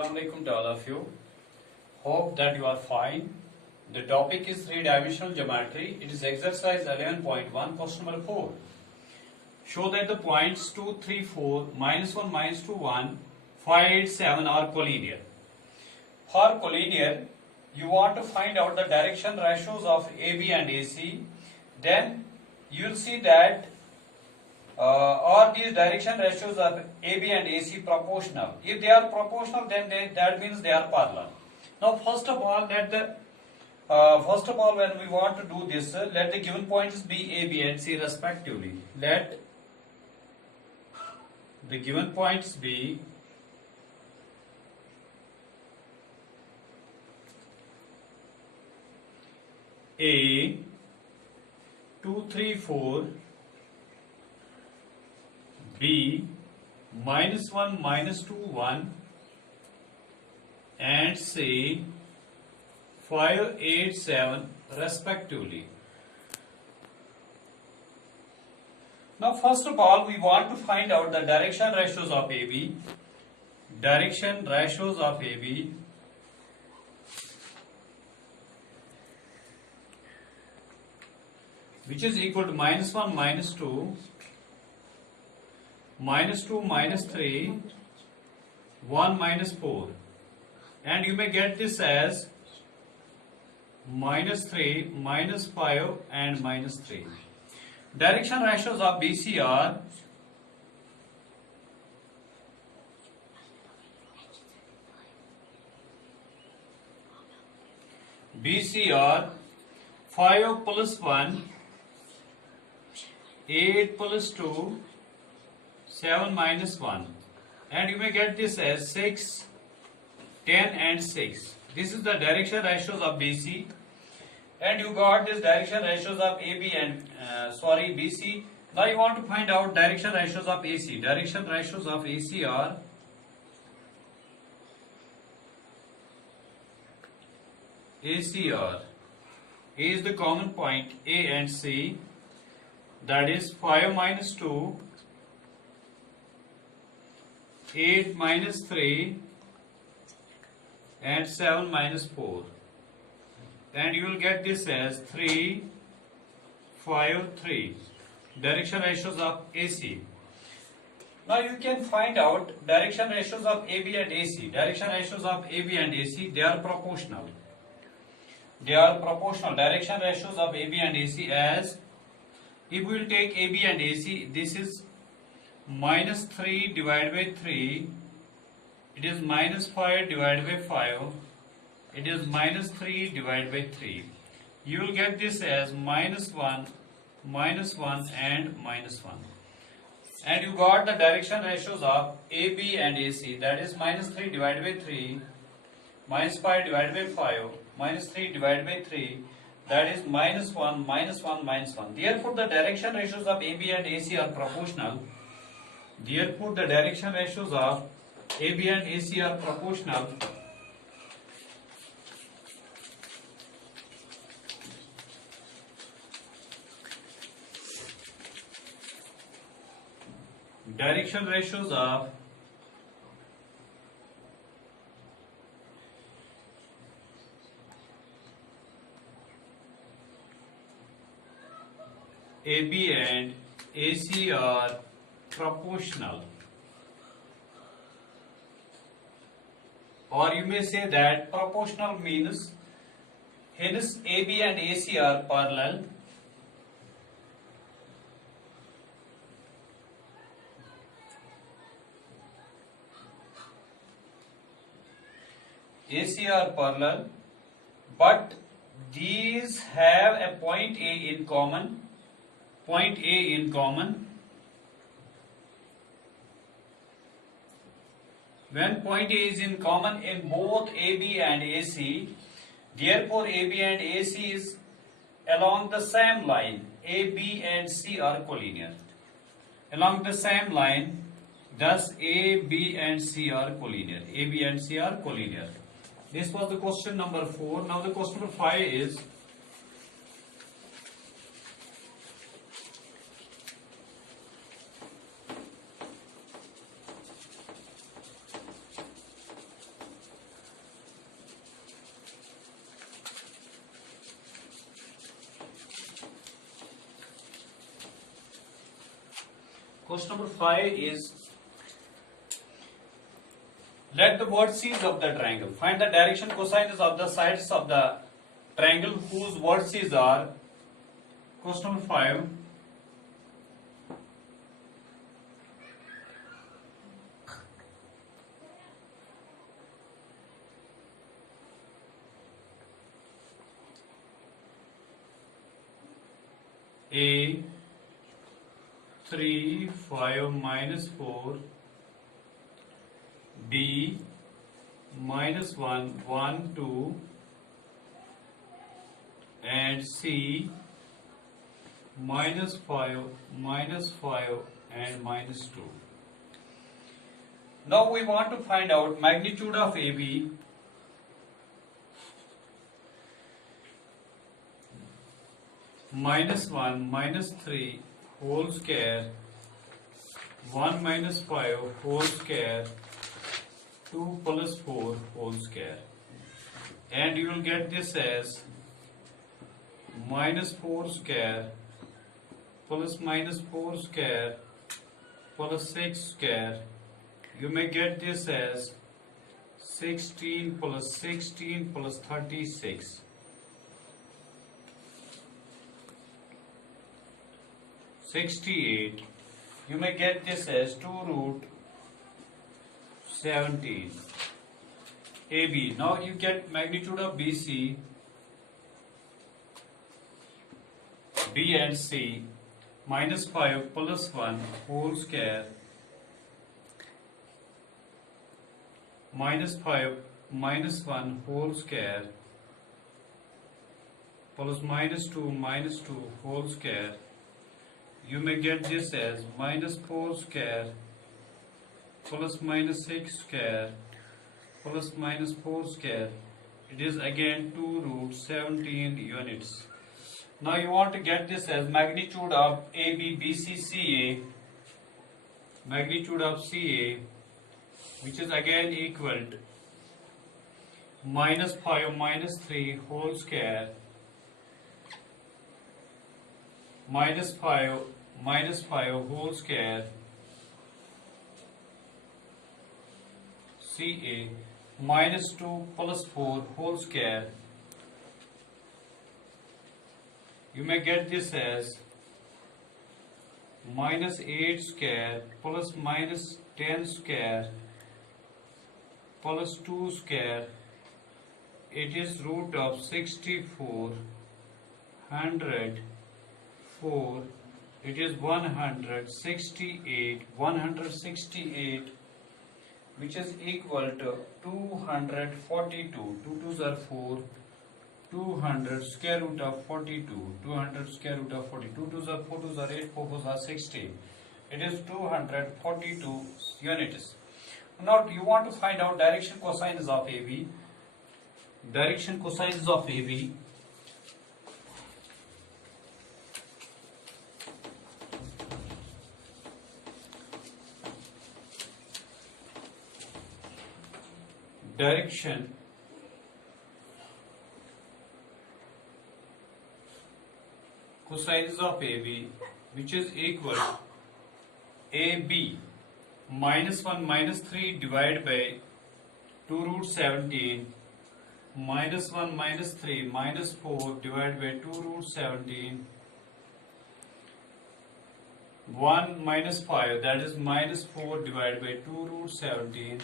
Assalamu alaikum to all of you. Hope that you are fine. The topic is three-dimensional geometry. It is exercise 11.1, question number 4. Show that the points 2, 3, 4, -1, -2, 1, 5, 8, 7 are collinear. For collinear, you want to find out the direction ratios of AB and AC. Then you will see that are these direction ratios of AB and AC proportional? If they are proportional, then that means they are parallel. Now, first of all, when we want to do this, let the given points be AB and C respectively. Let the given points be A 2, 3, 4, B -1, -2, 1, and C 5, 8, 7 respectively. Now, first of all, we want to find out the direction ratios of AB. Direction ratios of AB which is equal to -1, -2, -2, -3, 1, -4, and you may get this as -3, -5, and -3. Direction ratios of BC are BC 5 plus 1, 8 plus 2, 7 minus 1, and you may get this as 6, 10 and 6. This is the direction ratios of BC, and you got this direction ratios of AB and BC. Now you want to find out direction ratios of AC. Direction ratios of AC are A is the common point A and C, that is 5 minus 2, 8 minus 3, and 7 minus 4, and you will get this as 3, 5, 3. Direction ratios of AC. Now you can find out direction ratios of AB and AC. Direction ratios of AB and AC, they are proportional. They are proportional. Direction ratios of AB and AC, as if we will take AB and AC, this is -3 divided by 3, it is -5 divided by 5, it is -3 divided by 3. You will get this as -1, -1 and -1. And you got the direction ratios of AB and AC, that is -3 divided by 3, -5 divided by 5, -3 divided by 3, that is -1, -1, -1. Therefore, the direction ratios of AB and AC are proportional. Therefore, the direction ratios of AB and AC are proportional. Direction ratios of AB and AC are proportional, or you may say that proportional means hence AB and AC are parallel. AC are parallel, but these have a point A in common. Point A in common. When point A is in common in both AB and AC, therefore AB and AC is along the same line. AB and C are collinear. Along the same line, thus A, B and C are collinear. AB and C are collinear. This was the question number 4. Now the question number 5 is Question number 5 is, let the vertices of the triangle. Find the direction cosines of the sides of the triangle whose vertices are. Question number 5. A 3, 5, minus 4. B minus 1, 1, 2. And C minus 5, and minus 2. Now we want to find out magnitude of AB. Minus 1, minus 3 whole square, 1 minus 5 whole square, 2 plus 4 whole square. And you will get this as minus 4 square plus minus 4 square plus 6 square. You may get this as 16 plus 16 plus 36. 68. You may get this as 2 root 17. AB. Now you get magnitude of BC. B and C. Minus 5 plus 1 whole square. Minus 5 minus 1 whole square. Plus minus 2 whole square. You may get this as minus 4 square plus minus 6 square plus minus 4 square. It is again 2 root 17 units. Now you want to get this as magnitude of AB, BC, CA. Magnitude of CA, which is again equal to minus 5 minus 3 whole square, minus 5 whole square, CA, minus 2 plus 4 whole square. You may get this as minus 8 square plus minus 10 square plus 2 square. It is root of 64, 104. It is 168, which is equal to 242. 2 2s are 4. 200 square root of 42. 200 square root of 42. 2 2s are 4, 2s are 8, 4 4s are 16. It is 242 units. Now you want to find out direction cosines of AB. Direction cosines of AB. Direction cosines of AB, which is equal to AB minus 1 minus 3 divided by 2 root 17 minus 1 minus 3 minus 4 divided by 2 root 17, 1 minus 5, that is minus 4 divided by 2 root 17,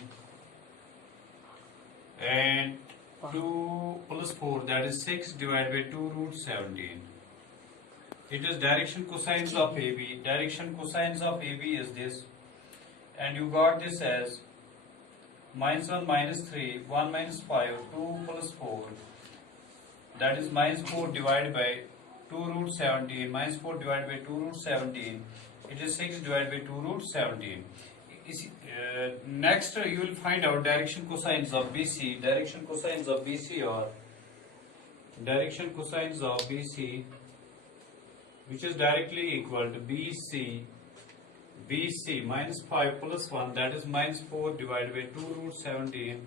and 2 plus 4, that is 6 divided by 2 root 17. It is direction cosines of AB. Direction cosines of AB is this, and you got this as minus 1 minus 3, 1 minus 5, 2 plus 4, that is minus 4 divided by 2 root 17, minus 4 divided by 2 root 17, it is 6 divided by 2 root 17. Next you will find out direction cosines of BC. Direction cosines of BC are direction cosines of BC, which is directly equal to BC minus 5 plus 1, that is minus 4 divided by 2 root 17,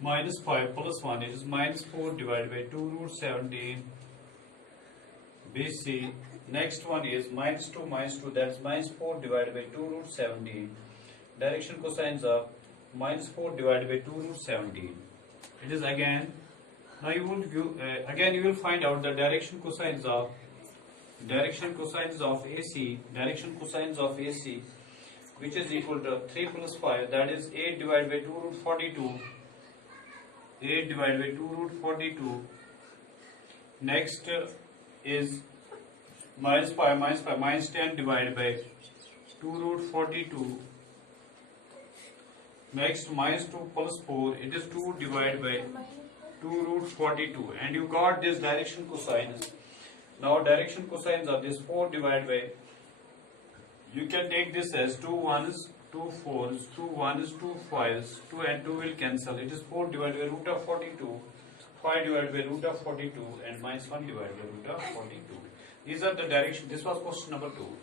minus 5 plus 1, it is minus 4 divided by 2 root 17, BC Next one is minus 2, that's minus 4 divided by 2 root 17. Direction cosines of minus 4 divided by 2 root 17. It is again, now again you will find out the direction cosines of AC, which is equal to 3 plus 5, that is 8 divided by 2 root 42. 8 divided by 2 root 42. Next is minus 5, minus 10 divided by 2 root 42. Next minus 2 plus 4, it is 2 divided by 2 root 42. And you got this direction cosines. Now direction cosines of this 4 divided by, you can take this as 2 1s, 2 4s, 2 1s, 2 5s, 2 and 2 will cancel. It is 4 divided by root of 42, 5 divided by root of 42 and minus 1 divided by root of 42. These are the direction. This was question number 2.